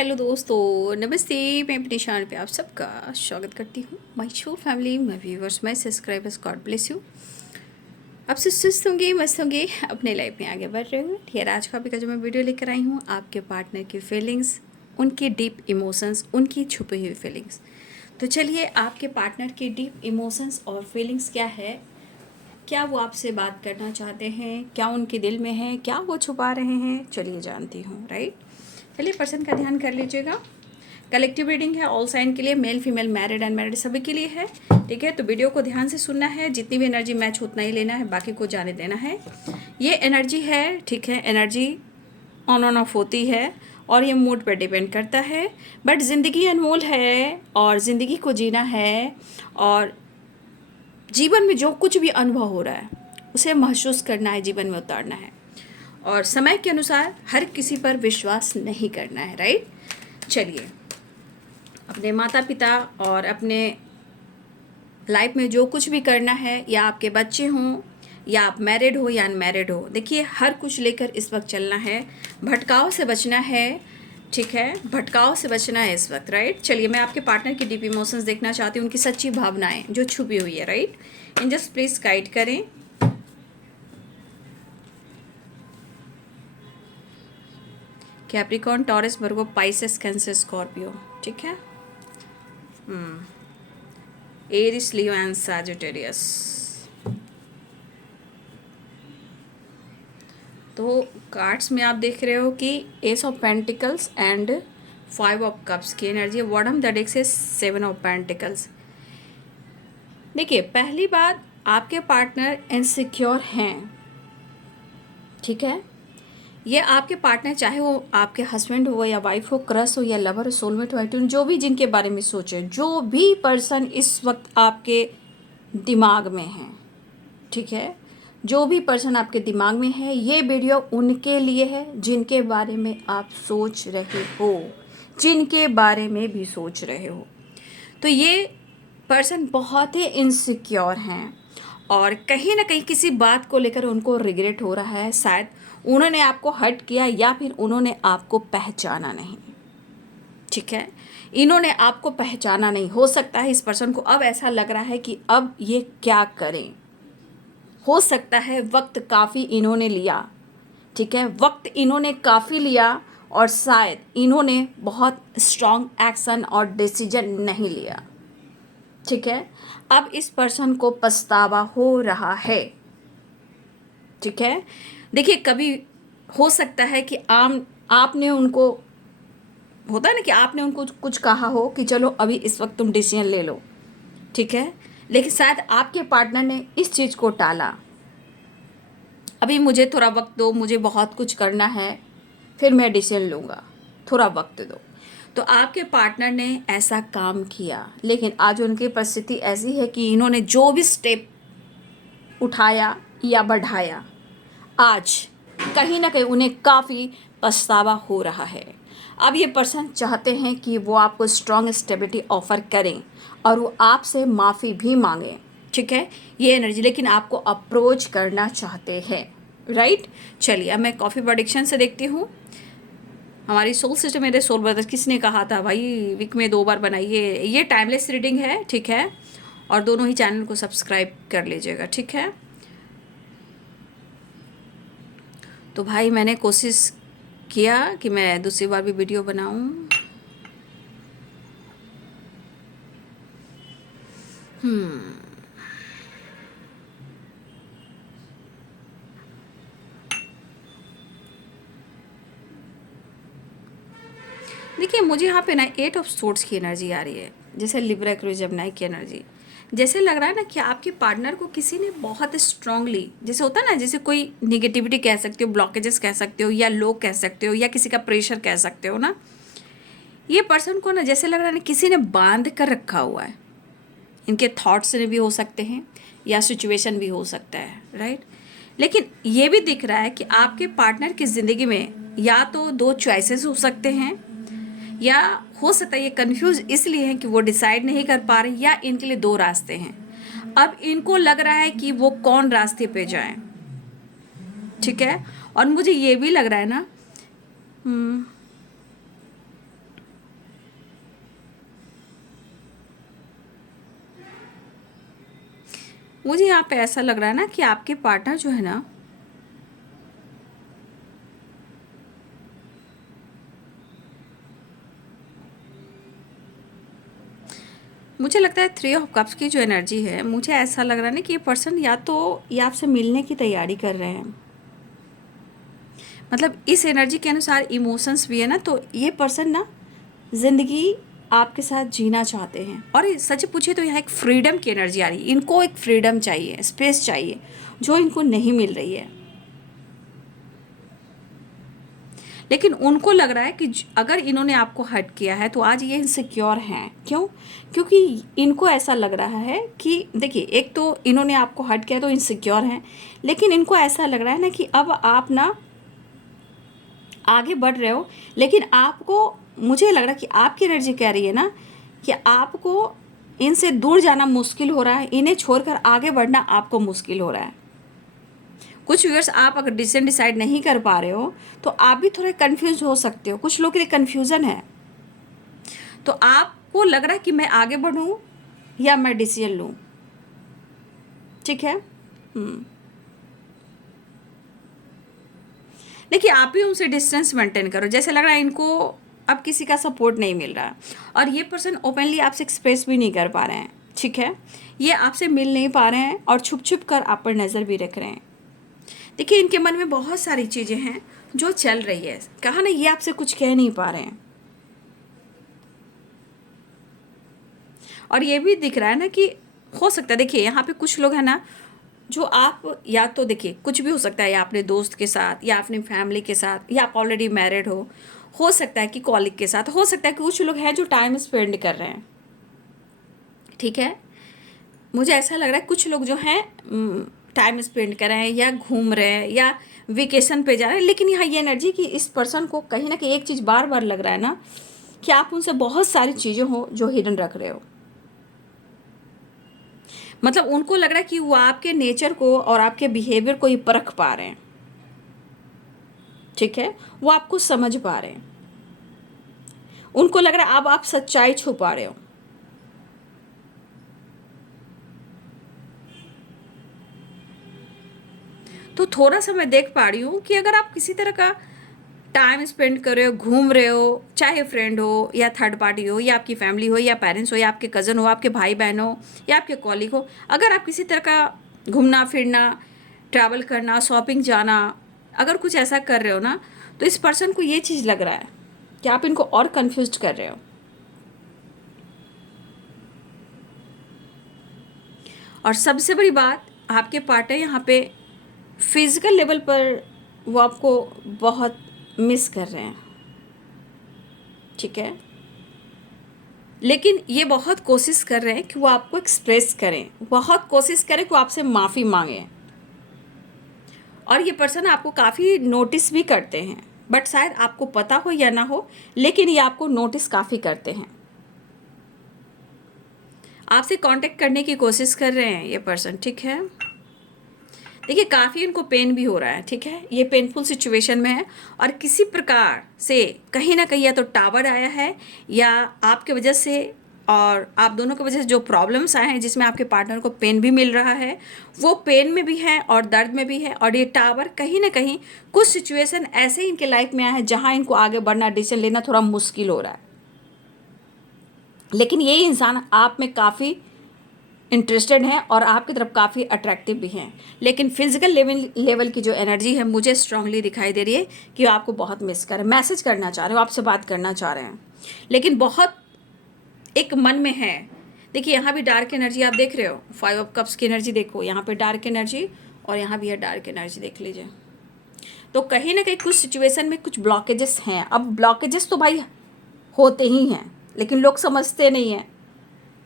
Hello दोस्तों, नमस्ते। मैं अपने चैनल पे आप सबका स्वागत करती हूँ। My show family, my viewers, my subscribers, God bless you. आप सब सुस्त होंगे, मस्त होंगे, अपने लाइफ में आगे बढ़ रहे होंगे। यार आज का भी का जो मैं वीडियो लेकर आई हूँ, आपके पार्टनर की फीलिंग्स, उनकी डीप इमोशंस, उनकी छुपी हुई फीलिंग्स। तो चलिए, आपके पार्टनर की डीप इमोशंस और फीलिंग्स क्या है, क्या वो आपसे बात करना चाहते हैं, क्या उनके दिल में है, क्या वो छुपा रहे हैं, चलिए जानती हूँ। राइट, चलिए पर्सन का ध्यान कर लीजिएगा। कलेक्टिव रीडिंग है, ऑल साइन के लिए, मेल फीमेल, मैरिड अनमैरिड सभी के लिए है। ठीक है, तो वीडियो को ध्यान से सुनना है, जितनी भी एनर्जी मैच उतना ही लेना है, बाकी को जाने देना है। ये एनर्जी है, ठीक है, एनर्जी ऑन ऑफ होती है और ये मूड पर डिपेंड करता है। बट ज़िंदगी अनमोल है और ज़िंदगी को जीना है, और जीवन में जो कुछ भी अनुभव हो रहा है उसे महसूस करना है, जीवन में उतारना है, और समय के अनुसार हर किसी पर विश्वास नहीं करना है। राइट, चलिए, अपने माता पिता और अपने लाइफ में जो कुछ भी करना है, या आपके बच्चे हों, या आप मैरिड हो या अनमैरिड हो, देखिए हर कुछ लेकर इस वक्त चलना है, भटकाव से बचना है। ठीक है, भटकाव से बचना है इस वक्त। राइट, चलिए, मैं आपके पार्टनर की डीप इमोशंस देखना चाहती हूँ, उनकी सच्ची भावनाएं जो छुपी हुई है। राइट, एंजल्स प्लीज़ गाइड करें। कैप्रिकॉर्न, टॉरस, वर्गो, पाइसेस, कैंसर, स्कॉर्पियो। ठीक है, एरिस, लियो एंड सैजिटेरियस। तो कार्ड्स में आप देख रहे हो कि S of pentacles and 5 of cups की एनर्जी। बॉटम द डेक से 7 ऑफ पेंटिकल्स। देखिए, पहली बात, आपके पार्टनर इनसिक्योर हैं। ठीक है, ये आपके पार्टनर, चाहे वो आपके हस्बैंड हो या वाइफ हो, क्रश हो या लवर हो, सोलमेट हो, जो भी जिनके बारे में सोचे, जो भी पर्सन इस वक्त आपके दिमाग में है, ठीक है, जो भी पर्सन आपके दिमाग में है, ये वीडियो उनके लिए है जिनके बारे में आप सोच रहे हो, जिनके बारे में भी सोच रहे हो। तो ये पर्सन बहुत ही इनसिक्योर हैं, और कहीं ना कहीं किसी बात को लेकर उनको रिग्रेट हो रहा है। शायद उन्होंने आपको हर्ट किया, या फिर उन्होंने आपको पहचाना नहीं। ठीक है, इन्होंने आपको पहचाना नहीं। हो सकता है इस पर्सन को अब ऐसा लग रहा है कि अब ये क्या करें। हो सकता है वक्त काफ़ी इन्होंने लिया। ठीक है, वक्त इन्होंने काफ़ी लिया, और शायद इन्होंने बहुत स्ट्रॉन्ग एक्शन और डिसीजन नहीं लिया। ठीक है, अब इस पर्सन को पछतावा हो रहा है। ठीक है, देखिए, कभी हो सकता है कि आपने उनको, होता है ना कि आपने उनको कुछ कहा हो कि चलो अभी इस वक्त तुम डिसीजन ले लो। ठीक है, लेकिन शायद आपके पार्टनर ने इस चीज़ को टाला। अभी मुझे थोड़ा वक्त दो, मुझे बहुत कुछ करना है, फिर मैं डिसीजन लूँगा, थोड़ा वक्त दो। तो आपके पार्टनर ने ऐसा काम किया, लेकिन आज उनकी परिस्थिति ऐसी है कि इन्होंने जो भी स्टेप उठाया या बढ़ाया, आज कहीं ना कहीं उन्हें काफ़ी पछतावा हो रहा है। अब ये पर्सन चाहते हैं कि वो आपको स्ट्रॉन्ग स्टेबिलिटी ऑफर करें, और वो आपसे माफ़ी भी मांगें। ठीक है, ये एनर्जी, लेकिन आपको अप्रोच करना चाहते हैं। राइट, चलिए, अब मैं कॉफ़ी प्रोडिक्शन से देखती हूँ। हमारी सोल सिस्टम, मेरे सोल ब्रदर्स, किसने कहा था भाई वीक में 2 बार बनाइए। ये टाइमलेस रीडिंग है, ठीक है, और दोनों ही चैनल को सब्सक्राइब कर लीजिएगा। ठीक है, तो भाई मैंने कोशिश किया कि मैं दूसरी बार भी वीडियो बनाऊं। देखिए, मुझे यहाँ पे ना 8 ऑफ सोर्ड्स की एनर्जी आ रही है, जैसे लिब्रा, एक्वेरियस, जेमिनी की एनर्जी। जैसे लग रहा है ना कि आपके पार्टनर को किसी ने बहुत स्ट्रांगली, जैसे होता है ना, जैसे कोई निगेटिविटी कह सकते हो, ब्लॉकेजेस कह सकते हो, या लोग कह सकते हो, या किसी का प्रेशर कह सकते हो ना, ये पर्सन को ना जैसे लग रहा है ना किसी ने बांध कर रखा हुआ है। इनके थॉट्स भी हो सकते हैं, या सिचुएशन भी हो सकता है। राइट, लेकिन ये भी दिख रहा है कि आपके पार्टनर की ज़िंदगी में या तो 2 चॉइसेस हो सकते हैं, या हो सकता है ये कंफ्यूज इसलिए हैं कि वो डिसाइड नहीं कर पा रहे, या इनके लिए 2 रास्ते हैं। अब इनको लग रहा है कि वो कौन रास्ते पे जाएं। ठीक है, और मुझे ये भी लग रहा है ना, मुझे यहाँ पे ऐसा लग रहा है ना कि आपके पार्टनर जो है ना, मुझे लगता है 3 ऑफ कप्स की जो एनर्जी है, मुझे ऐसा लग रहा है ना कि ये पर्सन या तो ये आपसे मिलने की तैयारी कर रहे हैं, मतलब इस एनर्जी के अनुसार इमोशंस भी है ना, तो ये पर्सन ना ज़िंदगी आपके साथ जीना चाहते हैं। और सच पूछे तो यहाँ एक फ्रीडम की एनर्जी आ रही है, इनको एक फ्रीडम चाहिए, स्पेस चाहिए, जो इनको नहीं मिल रही है। लेकिन उनको लग रहा है कि अगर इन्होंने आपको हर्ट किया है तो आज ये इनसिक्योर हैं। क्यों? क्योंकि इनको ऐसा लग रहा है कि देखिए, एक तो इन्होंने आपको हर्ट किया तो इनसिक्योर हैं, लेकिन इनको ऐसा लग रहा है ना कि अब आप ना आगे बढ़ रहे हो, लेकिन आपको, मुझे लग रहा है कि आपकी एनर्जी कह रही है ना कि आपको इनसे दूर जाना मुश्किल हो रहा है, इन्हें छोड़कर आगे बढ़ना आपको मुश्किल हो रहा है। कुछ व्यूअर्स, आप अगर डिसीजन डिसाइड नहीं कर पा रहे हो तो आप भी थोड़े कंफ्यूज हो सकते हो, कुछ लोग के लिए कन्फ्यूज़न है। तो आपको लग रहा है कि मैं आगे बढ़ूं या मैं डिसीजन लूं, ठीक है। देखिए, आप ही उनसे डिस्टेंस मेंटेन करो, जैसे लग रहा है इनको अब किसी का सपोर्ट नहीं मिल रहा, और ये पर्सन ओपनली आपसे एक्सप्रेस भी नहीं कर पा रहे हैं, ठीक है। ये आपसे मिल नहीं पा रहे हैं और छुप छुप कर आप पर नज़र भी रख रहे हैं। देखिए, इनके मन में बहुत सारी चीज़ें हैं जो चल रही है, कहा ना, ये आपसे कुछ कह नहीं पा रहे हैं। और ये भी दिख रहा है ना कि हो सकता है, देखिए यहाँ पे कुछ लोग हैं ना जो आप, या तो देखिए कुछ भी हो सकता है, या अपने दोस्त के साथ, या अपनी फैमिली के साथ, या आप ऑलरेडी मैरिड हो सकता है कि कॉलिग के साथ, हो सकता है कि कुछ लोग हैं जो टाइम स्पेंड कर रहे हैं, ठीक है। मुझे ऐसा लग रहा है कुछ लोग जो हैं टाइम स्पेंड कर रहे हैं, या घूम रहे हैं, या वेकेशन पे जा रहे हैं। लेकिन यहाँ ये एनर्जी कि इस पर्सन को कहीं ना कहीं एक चीज़ बार बार लग रहा है ना कि आप उनसे बहुत सारी चीज़ें हो जो हिडन रख रहे हो। मतलब उनको लग रहा है कि वो आपके नेचर को और आपके बिहेवियर को ही परख पा रहे हैं, ठीक है। वो आपको समझ पा रहे हैं, उनको लग रहा है अब आप सच्चाई छुपा रहे हो। तो थोड़ा सा मैं देख पा रही हूँ कि अगर आप किसी तरह का टाइम स्पेंड कर रहे हो, घूम रहे हो, चाहे फ्रेंड हो या थर्ड पार्टी हो, या आपकी फैमिली हो, या पेरेंट्स हो, या आपके कज़न हो, आपके भाई बहन हो, या आपके कॉलीग हो, अगर आप किसी तरह का घूमना फिरना, ट्रैवल करना, शॉपिंग जाना, अगर कुछ ऐसा कर रहे हो ना, तो इस पर्सन को ये चीज़ लग रहा है कि आप इनको और कन्फ्यूज कर रहे हो। और सबसे बड़ी बात, आपके पार्टनर यहाँ पे फिज़िकल लेवल पर वो आपको बहुत मिस कर रहे हैं, ठीक है। लेकिन ये बहुत कोशिश कर रहे हैं कि वो आपको एक्सप्रेस करें, बहुत कोशिश करें कि वो आपसे माफ़ी मांगें। और ये पर्सन आपको काफ़ी नोटिस भी करते हैं, बट शायद आपको पता हो या ना हो, लेकिन ये आपको नोटिस काफ़ी करते हैं। आपसे कांटेक्ट करने की कोशिश कर रहे हैं ये पर्सन, ठीक है। देखिए, काफ़ी इनको पेन भी हो रहा है, ठीक है। ये पेनफुल सिचुएशन में है, और किसी प्रकार से कहीं ना कहीं या तो टावर आया है, या आपके वजह से और आप दोनों की वजह से जो प्रॉब्लम्स आए हैं जिसमें आपके पार्टनर को पेन भी मिल रहा है, वो पेन में भी है और दर्द में भी है। और ये टावर कहीं ना कहीं कुछ सिचुएशन ऐसे ही इनके लाइफ में आया है जहाँ इनको आगे बढ़ना, डिसीजन लेना थोड़ा मुश्किल हो रहा है। लेकिन ये इंसान आप में काफ़ी इंटरेस्टेड हैं और आपकी तरफ काफ़ी अट्रैक्टिव भी हैं। लेकिन फिजिकल लेवल की जो एनर्जी है मुझे स्ट्रांगली दिखाई दे रही है कि वो आपको बहुत मिस कर रहे हैं, मैसेज करना चाह रहे हो, आपसे बात करना चाह रहे हैं, लेकिन बहुत एक मन में है। देखिए, यहाँ भी डार्क एनर्जी आप देख रहे हो, 5 ऑफ कप्स की एनर्जी देखो, यहाँ पे डार्क एनर्जी, और यहाँ भी है डार्क एनर्जी, देख लीजिए। तो कहीं ना कहीं कुछ सिचुएशन में कुछ ब्लॉकेजेस हैं। अब ब्लॉकेजेस तो भाई होते ही हैं, लेकिन लोग समझते नहीं हैं,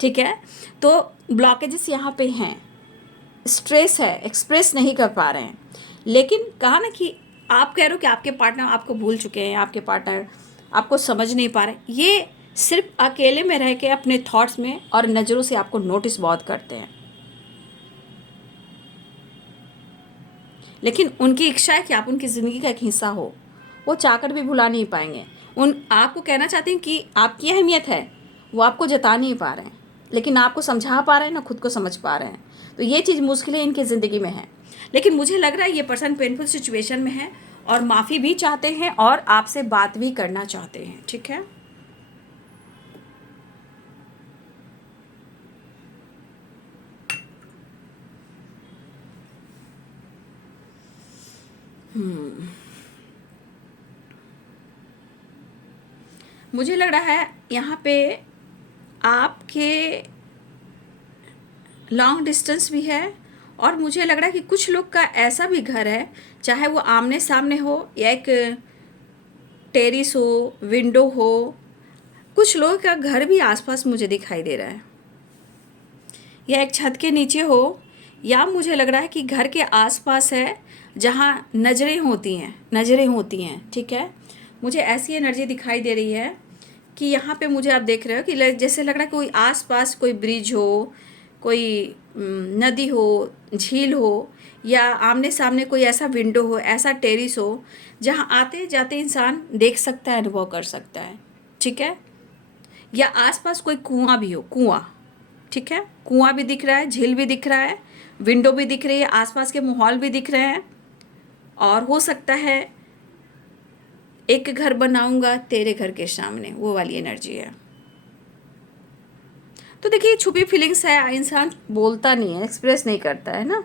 ठीक है। तो ब्लॉकेजेस यहाँ पे हैं, स्ट्रेस है, एक्सप्रेस नहीं कर पा रहे हैं। लेकिन कहा ना कि आप कह रहे हो कि आपके पार्टनर आपको भूल चुके हैं, आपके पार्टनर आपको समझ नहीं पा रहे, ये सिर्फ अकेले में रह के अपने थॉट्स में और नज़रों से आपको नोटिस बहुत करते हैं। लेकिन उनकी इच्छा है कि आप उनकी ज़िंदगी का एक हिस्सा हो, वो चाहकर भी भुला नहीं पाएंगे। उन आपको कहना चाहते हैं कि आपकी अहमियत है, वो आपको जता नहीं पा रहे हैं। लेकिन ना आपको समझा पा रहे हैं ना खुद को समझ पा रहे हैं। तो ये चीज़ मुश्किलें इनकी ज़िंदगी में है। लेकिन मुझे लग रहा है ये पर्सन पेनफुल सिचुएशन में है और माफ़ी भी चाहते हैं और आपसे बात भी करना चाहते हैं। ठीक है, मुझे लग रहा है यहाँ पे आपके लॉन्ग डिस्टेंस भी है और मुझे लग रहा है कि कुछ लोग का ऐसा भी घर है, चाहे वो आमने सामने हो या एक टेरिस हो, विंडो हो, कुछ लोगों का घर भी आसपास मुझे दिखाई दे रहा है, या एक छत के नीचे हो, या मुझे लग रहा है कि घर के आसपास है जहाँ नज़रें होती हैं। ठीक है, मुझे ऐसी एनर्जी दिखाई दे रही है कि यहाँ पे मुझे आप देख रहे हो कि जैसे लग रहा है कोई आसपास कोई ब्रिज हो, कोई नदी हो, झील हो, या आमने सामने कोई ऐसा विंडो हो, ऐसा टेरिस हो जहाँ आते जाते इंसान देख सकता है, अनुभव कर सकता है। ठीक है, या आसपास कोई कुआं भी हो, कुआं। ठीक है, कुआं भी दिख रहा है, झील भी दिख रहा है, विंडो भी दिख रही है, आसपास के माहौल भी दिख रहे हैं, और हो सकता है एक घर बनाऊंगा तेरे घर के सामने, वो वाली एनर्जी है। तो देखिए छुपी फीलिंग्स है, इंसान बोलता नहीं है, एक्सप्रेस नहीं करता है ना,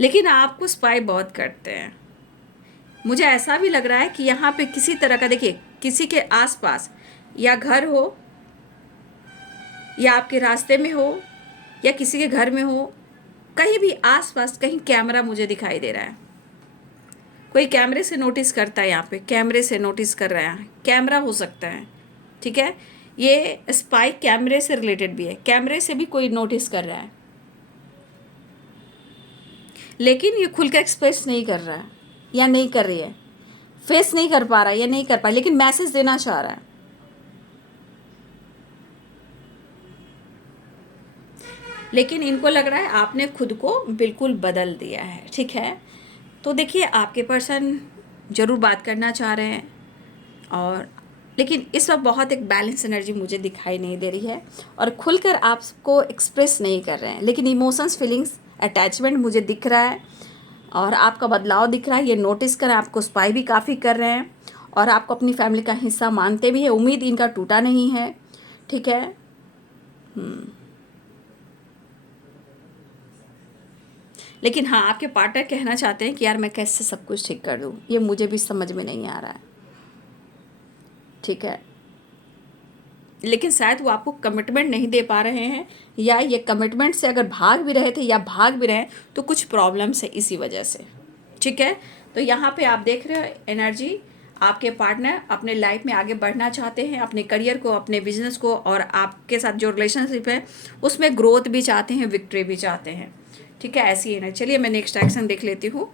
लेकिन आपको स्पाई बहुत करते हैं। मुझे ऐसा भी लग रहा है कि यहाँ पे किसी तरह का, देखिए किसी के आसपास या घर हो, या आपके रास्ते में हो, या किसी के घर में हो, कहीं भी आसपास कहीं कैमरा मुझे दिखाई दे रहा है। कोई कैमरे से नोटिस करता है, यहाँ पे कैमरे से नोटिस कर रहा है, कैमरा हो सकता है। ठीक है, ये स्पाई कैमरे से रिलेटेड भी है, कैमरे से भी कोई नोटिस कर रहा है, लेकिन ये खुल कर एक्सप्रेस नहीं कर रहा है या नहीं कर रही है, फेस नहीं कर पा रहा है या नहीं कर पा, लेकिन मैसेज देना चाह रहा है। लेकिन इनको लग रहा है आपने खुद को बिल्कुल बदल दिया है। ठीक है, तो देखिए आपके पर्सन ज़रूर बात करना चाह रहे हैं, और लेकिन इस वक्त बहुत एक बैलेंस एनर्जी मुझे दिखाई नहीं दे रही है और खुलकर आपको एक्सप्रेस नहीं कर रहे हैं, लेकिन इमोशंस, फीलिंग्स, अटैचमेंट मुझे दिख रहा है और आपका बदलाव दिख रहा है। ये नोटिस कर आपको स्पाई भी काफ़ी कर रहे हैं और आपको अपनी फैमिली का हिस्सा मानते भी हैं, उम्मीद इनका टूटा नहीं है। ठीक है, लेकिन हाँ आपके पार्टनर कहना चाहते हैं कि यार मैं कैसे सब कुछ ठीक कर दूँ, ये मुझे भी समझ में नहीं आ रहा है। ठीक है, लेकिन शायद वो आपको कमिटमेंट नहीं दे पा रहे हैं, या ये कमिटमेंट से अगर भाग भी रहे थे या भाग भी रहे हैं तो कुछ प्रॉब्लम्स है इसी वजह से। ठीक है, तो यहाँ पे आप देख रहे हो एनर्जी, आपके पार्टनर अपने लाइफ में आगे बढ़ना चाहते हैं, अपने करियर को, अपने बिजनेस को, और आपके साथ जो रिलेशनशिप है उसमें ग्रोथ भी चाहते हैं, विक्ट्री भी चाहते हैं। ठीक है, ऐसी है ना। चलिए मैं नेक्स्ट एक्शन देख लेती हूँ।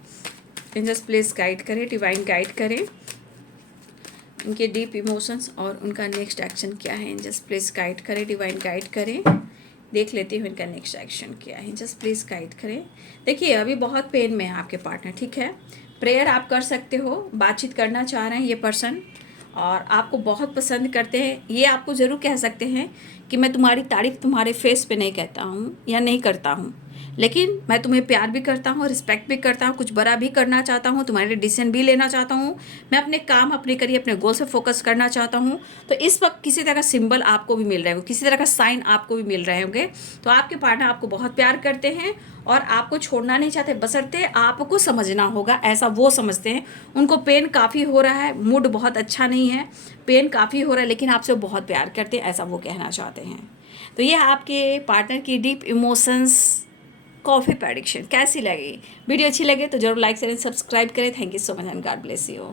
एंजल्स प्लीज गाइड करें, डिवाइन गाइड करें इनके डीप इमोशंस और उनका नेक्स्ट एक्शन क्या है। एंजल्स प्लीज गाइड करें, डिवाइन गाइड करें, देख लेती हूँ इनका नेक्स्ट एक्शन क्या है। एंजल्स प्लीज गाइड करें। देखिए अभी बहुत पेन में है आपके पार्टनर। ठीक है, प्रेयर आप कर सकते हो, बातचीत करना चाह रहे हैं ये पर्सन और आपको बहुत पसंद करते हैं। ये आपको ज़रूर कह सकते हैं कि मैं तुम्हारी तारीफ़ तुम्हारे फेस पे नहीं कहता हूँ या नहीं करता हूँ, लेकिन मैं तुम्हें प्यार भी करता हूँ, रिस्पेक्ट भी करता हूँ, कुछ बड़ा भी करना चाहता हूँ, तुम्हारे डिसीजन भी लेना चाहता हूँ, मैं अपने काम, अपने करियर, अपने गोल से फोकस करना चाहता हूँ। तो इस वक्त किसी तरह का सिंबल आपको भी मिल रहे होंगे, किसी तरह का साइन आपको भी मिल रहे होंगे। तो आपके पार्टनर आपको बहुत प्यार करते हैं और आपको छोड़ना नहीं चाहते, बशर्ते आपको समझना होगा, ऐसा वो समझते हैं। उनको पेन काफ़ी हो रहा है, मूड बहुत अच्छा नहीं है, पेन काफ़ी हो रहा है, लेकिन आपसे बहुत प्यार करते हैं, ऐसा वो कहना चाहते हैं। तो ये आपके पार्टनर की डीप इमोशंस कॉफ़ी प्रेडिक्शन कैसी लगी। वीडियो अच्छी लगे तो जरूर लाइक करें, सब्सक्राइब करें। Thank you so much and God bless you.